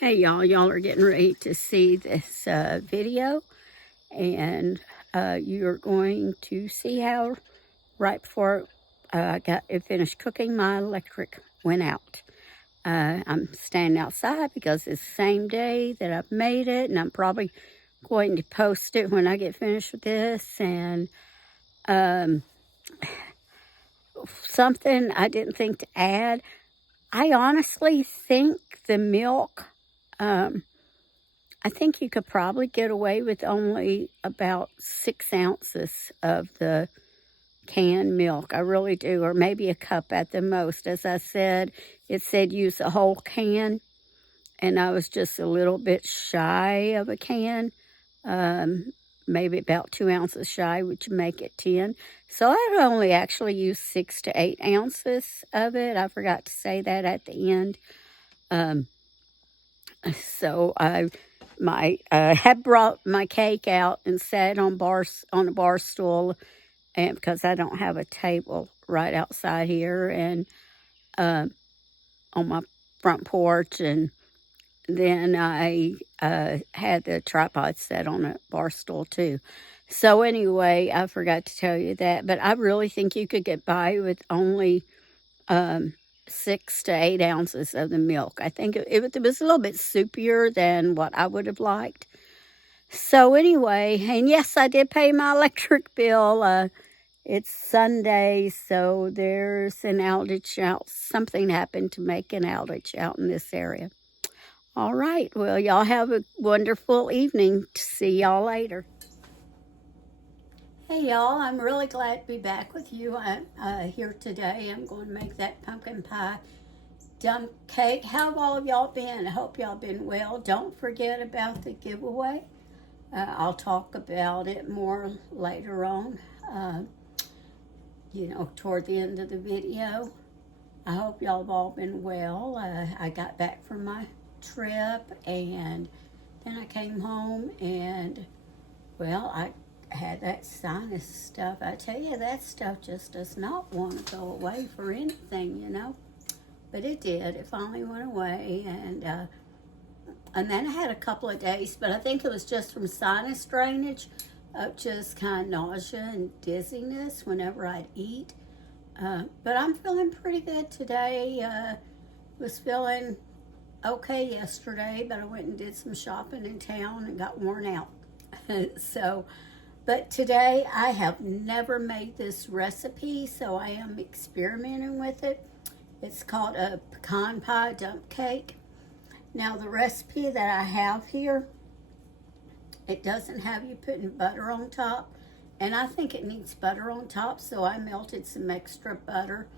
Hey y'all are getting ready to see this video, and you're going to see how right before I got finished cooking, my electric went out. I'm standing outside because it's the same day that I've made it, and I'm probably going to post it when I get finished with this. And um, something I didn't think to add, I honestly think the milk. I think you could probably get away with only about 6 ounces of the canned milk. I really do, or maybe a cup at the most. As I said, it said use a whole can, and I was just a little bit shy of a can, maybe about 2 ounces shy, which would make it 10. So I only actually used 6 to 8 ounces of it. I forgot to say that at the end. Um, so I had brought my cake out and sat on a bar stool, and because I don't have a table right outside here, and on my front porch, and then I had the tripod set on a bar stool too. So anyway, I forgot to tell you that, but I really think you could get by with only um, 6 to 8 ounces of the milk. I think it was a little bit soupier than what I would have liked. So anyway, and yes, I did pay my electric bill. It's Sunday, so there's an outage out. Something happened to make an outage out in this area. All right, well, y'all have a wonderful evening. See y'all later. Hey y'all, I'm really glad to be back with you. I'm here today. I'm going to make that pumpkin pie dump cake. How have all of y'all been? I hope y'all been well. Don't forget about the giveaway. I'll talk about it more later on, toward the end of the video. I hope y'all have all been well. I got back from my trip, and then I came home, and, well, I had that sinus stuff. I tell you, that stuff just does not want to go away for anything. But it did. It finally went away, and then I had a couple of days, but I think it was just from sinus drainage, of just kind of nausea and dizziness whenever I'd eat. But I'm feeling pretty good today. Was feeling okay yesterday, but I went and did some shopping in town and got worn out. But today I have never made this recipe, so I am experimenting with it. It's called a pecan pie dump cake. Now, the recipe that I have here, it doesn't have you putting butter on top, and I think it needs butter on top, so I melted some extra butter.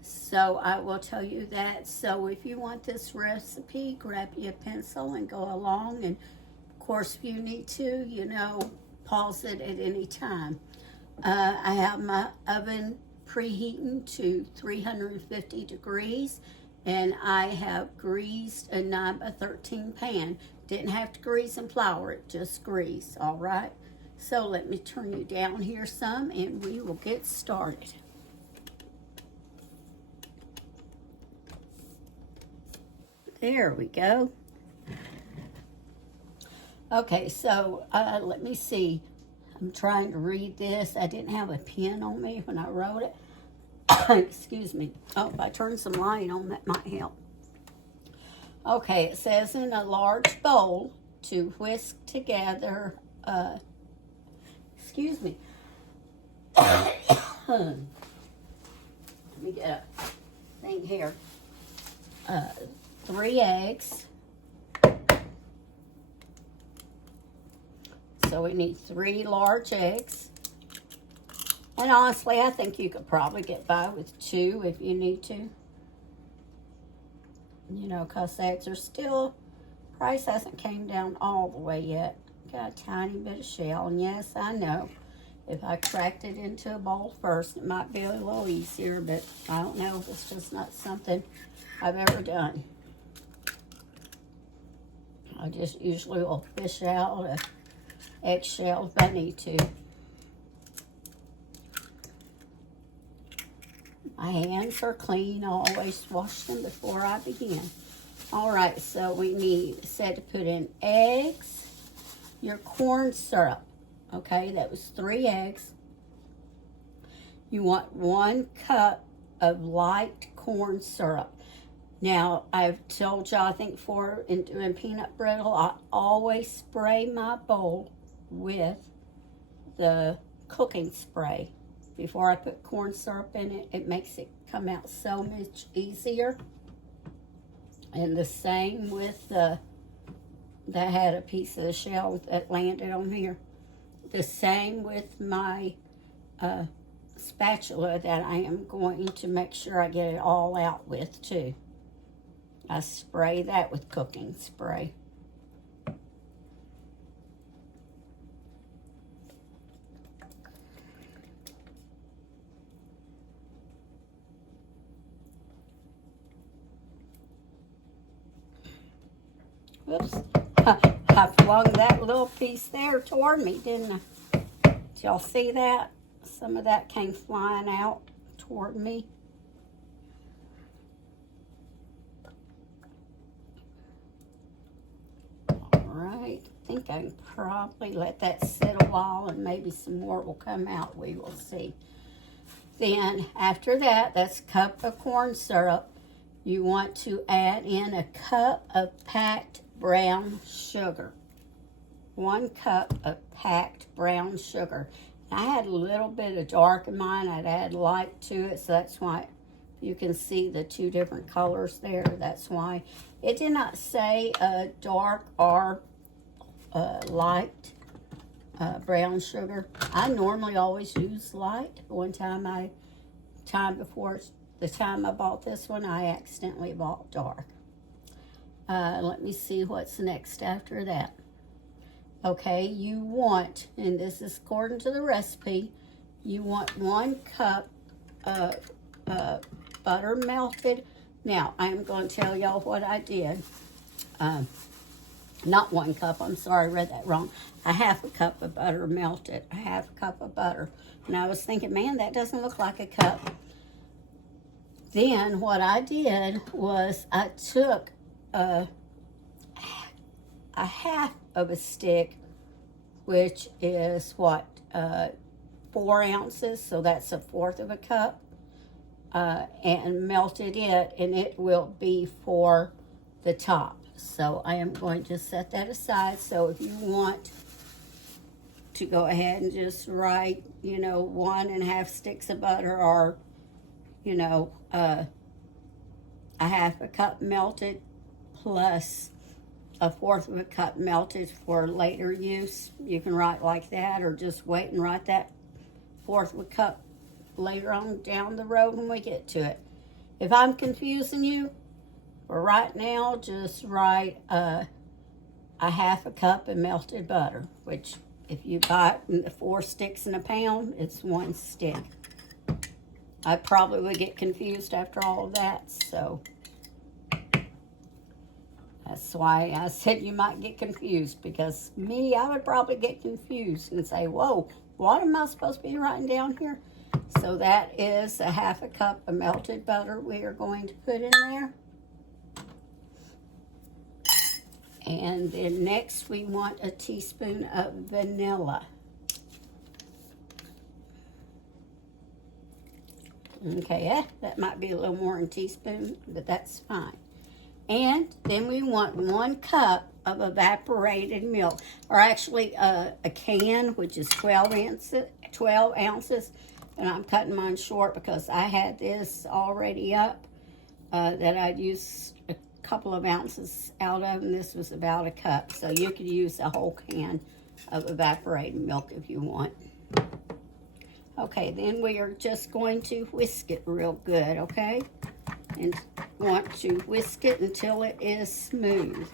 So I will tell you that. So if you want this recipe, grab you a pencil and go along, and of course, if you need to, pause it at any time. I have my oven preheating to 350 degrees, and I have greased a 9x13 pan. Didn't have to grease and flour it, just grease, all right? So let me turn you down here some, and we will get started. There we go. Okay, so let me see. I'm trying to read this. I didn't have a pen on me when I wrote it. Excuse me. Oh, if I turn some light on, that might help. Okay, it says in a large bowl to whisk together, excuse me. Let me get a thing here. 3 eggs. So we need 3 large eggs. And honestly, I think you could probably get by with 2 if you need to. Because eggs are still, price hasn't came down all the way yet. Got a tiny bit of shell. And yes, I know, if I cracked it into a bowl first, it might be a little easier, but I don't know. It's just not something I've ever done. I just usually will fish out an eggshell if I need to. My hands are clean. I always wash them before I begin. All right, so we said to put in eggs, your corn syrup. Okay, that was 3 eggs. You want 1 cup of light corn syrup. Now, I've told y'all, I think before, in doing peanut brittle, I always spray my bowl with the cooking spray. Before I put corn syrup in it, it makes it come out so much easier. And the same with that had a piece of the shell that landed on here. The same with my spatula that I am going to make sure I get it all out with too. I spray that with cooking spray. Whoops. I flung that little piece there toward me, didn't I? Did y'all see that? Some of that came flying out toward me. Alright, I think I can probably let that sit a while and maybe some more will come out. We will see. Then after that, that's a cup of corn syrup. You want to add in a cup of packed brown sugar. 1 cup of packed brown sugar. I had a little bit of dark in mine. I'd add light to it, so that's why you can see the 2 different colors there. That's why it did not say dark or light brown sugar. I normally always use light. One time before the time I bought this one, I accidentally bought dark. Let me see what's next after that. Okay, you want, and this is according to the recipe, you want 1 cup of butter melted. Now, I'm going to tell y'all what I did. Not 1 cup, I'm sorry, I read that wrong. A half a cup of butter melted, a half a cup of butter. And I was thinking, man, that doesn't look like a cup. Then what I did was I took a half of a stick, which is what, 4 ounces, so that's 1/4 of a cup, and melted it, and it will be for the top. So I am going to set that aside. So if you want to go ahead and just write, 1½ sticks of butter, or, a half a cup melted plus 1/4 of a cup melted for later use. You can write like that, or just wait and write that 1/4 of a cup later on down the road when we get to it. If I'm confusing you, for right now, just write a half a cup of melted butter, which if you buy it in the 4 sticks in a pound, it's 1 stick. I probably would get confused after all of that, so that's why I said you might get confused, because me, I would probably get confused and say, whoa, what am I supposed to be writing down here? So that is a half a cup of melted butter we are going to put in there. And then next we want a teaspoon of vanilla. Okay, that might be a little more than a teaspoon, but that's fine. And then we want 1 cup of evaporated milk, or actually a can, which is 12 ounces. And I'm cutting mine short because I had this already up that I'd use a couple of ounces out of, and this was about a cup. So you could use a whole can of evaporated milk if you want. Okay, then we are just going to whisk it real good, okay? And want to whisk it until it is smooth.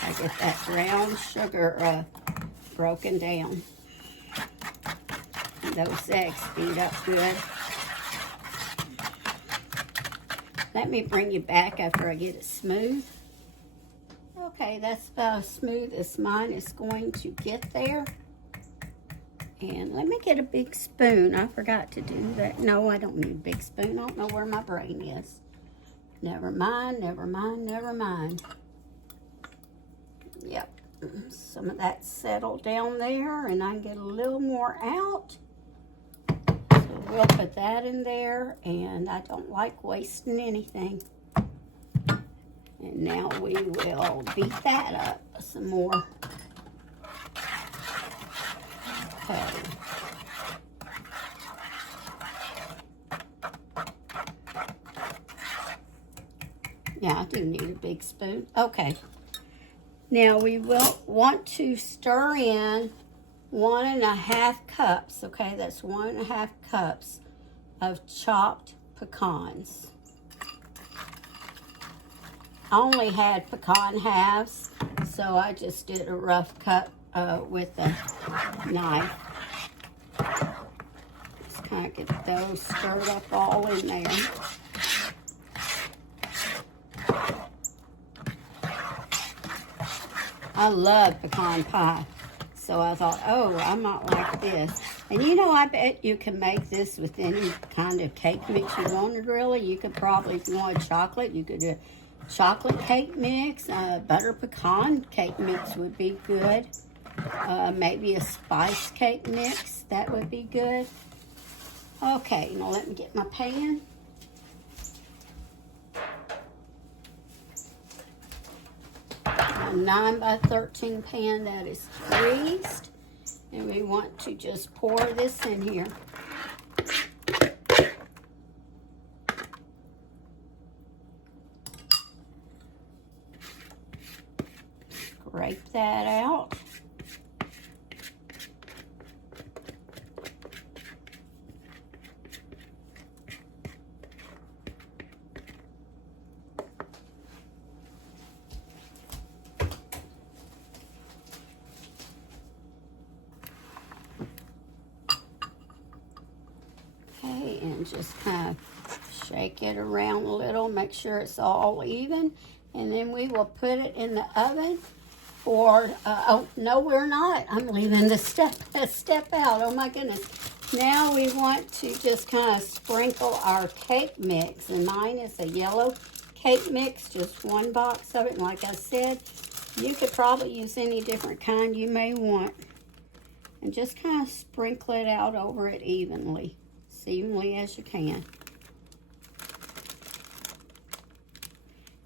I get that brown sugar broken down. And those eggs beat up good. Let me bring you back after I get it smooth. Okay, that's about as smooth as mine is going to get there. And let me get a big spoon. I forgot to do that. No, I don't need a big spoon. I don't know where my brain is. Never mind, never mind, never mind. Yep, some of that settled down there, and I can get a little more out. So we'll put that in there, and I don't like wasting anything. And now we will beat that up some more. Okay. Yeah, I do need a big spoon. Okay. Now we will want to stir in 1.5 cups. Okay, that's 1.5 cups of chopped pecans. I only had pecan halves, so I just did a rough cut with a knife. Just kind of get those stirred up all in there. I love pecan pie, so I thought, oh, I might like this. And you know, I bet you can make this with any kind of cake mix you wanted, really. You could probably, if you wanted chocolate, you could do chocolate cake mix. Butter pecan cake mix would be good. Maybe a spice cake mix, that would be good. Okay, now let me get my pan. A 9x13 pan that is greased, and we want to just pour this in here. Scrape that out. And just kind of shake it around a little, make sure it's all even, and then we will put it in the oven for, oh, no, we're not. I'm leaving the step out. Oh, my goodness. Now we want to just kind of sprinkle our cake mix, and mine is a yellow cake mix, just one box of it. And like I said, you could probably use any different kind you may want, and just kind of sprinkle it out over it evenly as you can.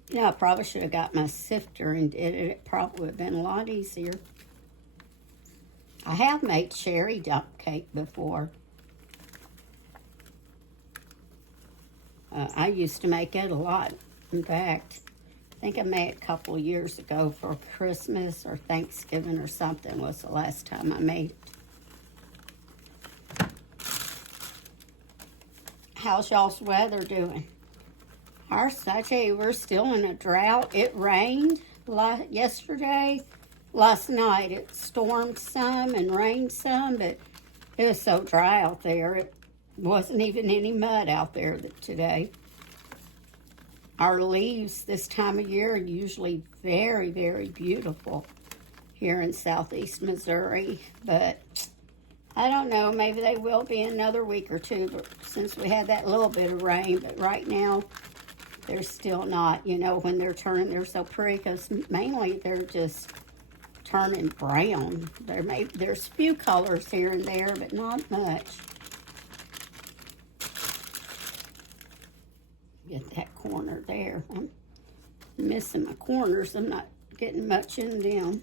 You know, I probably should have got my sifter and did it. It probably would have been a lot easier. I have made cherry dump cake before. I used to make it a lot. In fact, I think I made it a couple of years ago for Christmas or Thanksgiving or something was the last time I made it. How's y'all's weather doing? Ours, I tell you, we're still in a drought. It rained yesterday. Last night it stormed some and rained some, but it was so dry out there. It wasn't even any mud out there today. Our leaves this time of year are usually very, very beautiful here in southeast Missouri, but I don't know, maybe they will be another week or two, but since we had that little bit of rain. But right now, they're still not. You know, when they're turning, they're so pretty because mainly they're just turning brown. There's a few colors here and there, but not much. Get that corner there. I'm missing my corners. I'm not getting much in them.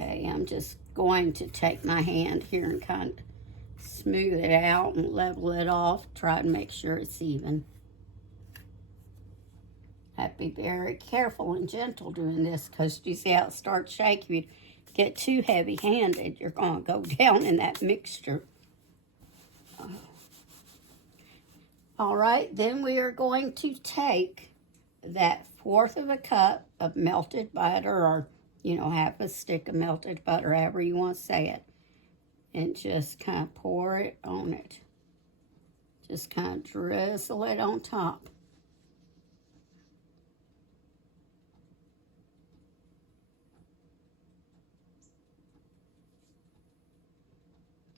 Okay, I'm just going to take my hand here and kind of smooth it out and level it off, try to make sure it's even. Have to be very careful and gentle doing this because you see how it starts shaking. You get too heavy-handed, you're going to go down in that mixture. All right, then we are going to take that 1/4 of a cup of melted butter, or, you know, half a stick of melted butter, however you want to say it, and just kind of pour it on it. Just kind of drizzle it on top.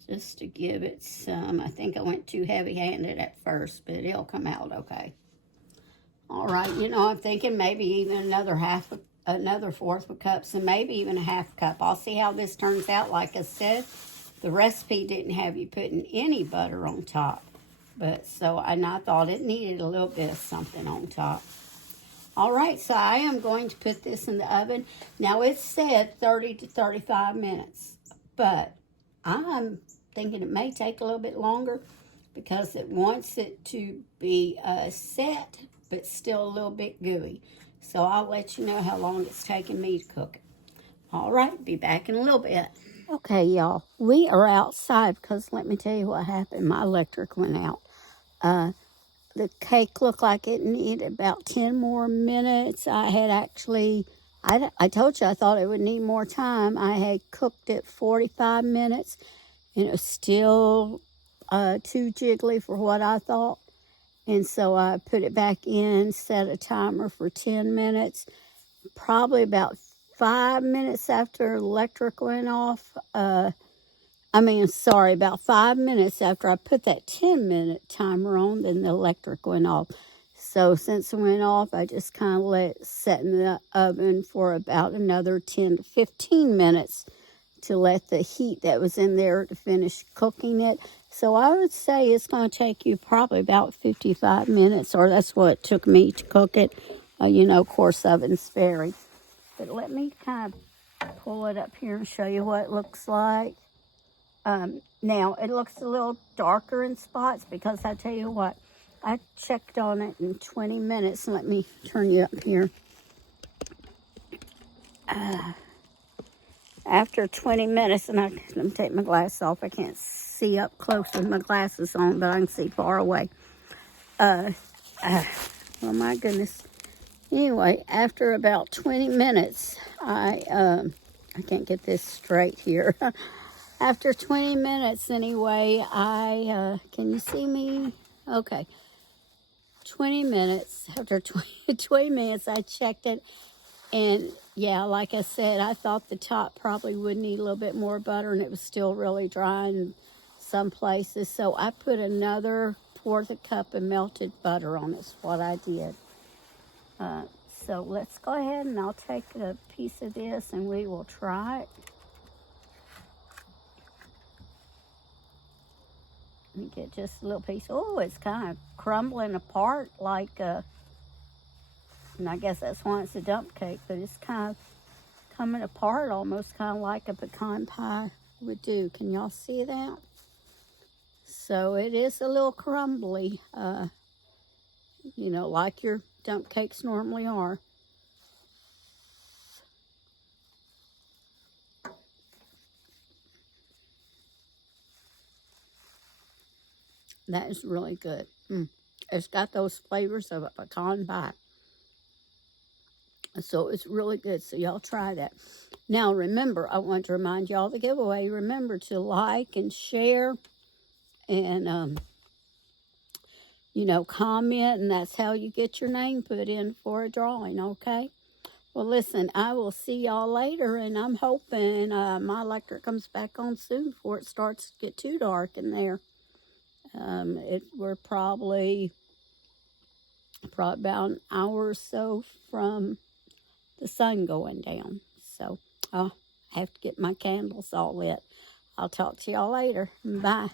Just to give it some, I think I went too heavy-handed at first, but it'll come out okay. All right, you know, I'm thinking maybe even another 1/4 of a cup, so maybe even a 1/2 cup. I'll see how this turns out. Like I said, the recipe didn't have you putting any butter on top, but and I thought it needed a little bit of something on top. All right, so I am going to put this in the oven. Now, it said 30 to 35 minutes, but I'm thinking it may take a little bit longer because it wants it to be set, but still a little bit gooey. So I'll let you know how long it's taking me to cook it. All right, be back in a little bit. Okay, y'all, we are outside because let me tell you what happened. My electric went out. The cake looked like it needed about 10 more minutes. I had actually, I told you I thought it would need more time. I had cooked it 45 minutes, and it was still too jiggly for what I thought. And so I put it back in, set a timer for 10 minutes. Probably about 5 minutes after electric went off, about 5 minutes after I put that 10-minute timer on, then the electric went off. So since it went off, I just kind of let it set in the oven for about another 10 to 15 minutes to let the heat that was in there to finish cooking it. So I would say it's going to take you probably about 55 minutes, or that's what it took me to cook it. You know, of course, ovens vary. But let me kind of pull it up here and show you what it looks like. Now, it looks a little darker in spots because I tell you what, I checked on it in 20 minutes. Let me turn you up here. After 20 minutes, and let me take my glasses off. I can't see up close with my glasses on, but I can see far away. Oh my goodness. Anyway, after about 20 minutes, I can't get this straight here. After 20 minutes, anyway, can you see me? Okay. 20 minutes, after 20 minutes, I checked it. And yeah, like I said, I thought the top probably would need a little bit more butter, and it was still really dry in some places. So I put another 1/4 cup of melted butter on. Is what I did. So let's go ahead and I'll take a piece of this and we will try it. Let me get just a little piece. Oh, it's kind of crumbling apart like and I guess that's why it's a dump cake, but it's kind of coming apart almost kind of like a pecan pie would do. Can y'all see that? So it is a little crumbly, you know, like your dump cakes normally are. That is really good. It's got those flavors of a pecan pie. So it's really good. So y'all try that. Now remember, I want to remind y'all the giveaway. Remember to like and share and, you know, comment. And that's how you get your name put in for a drawing, okay? Well, listen, I will see y'all later. And I'm hoping my electric comes back on soon before it starts to get too dark in there. We're probably about an hour or so from the sun going down. So I'll have to get my candles all lit. I'll talk to y'all later. Bye.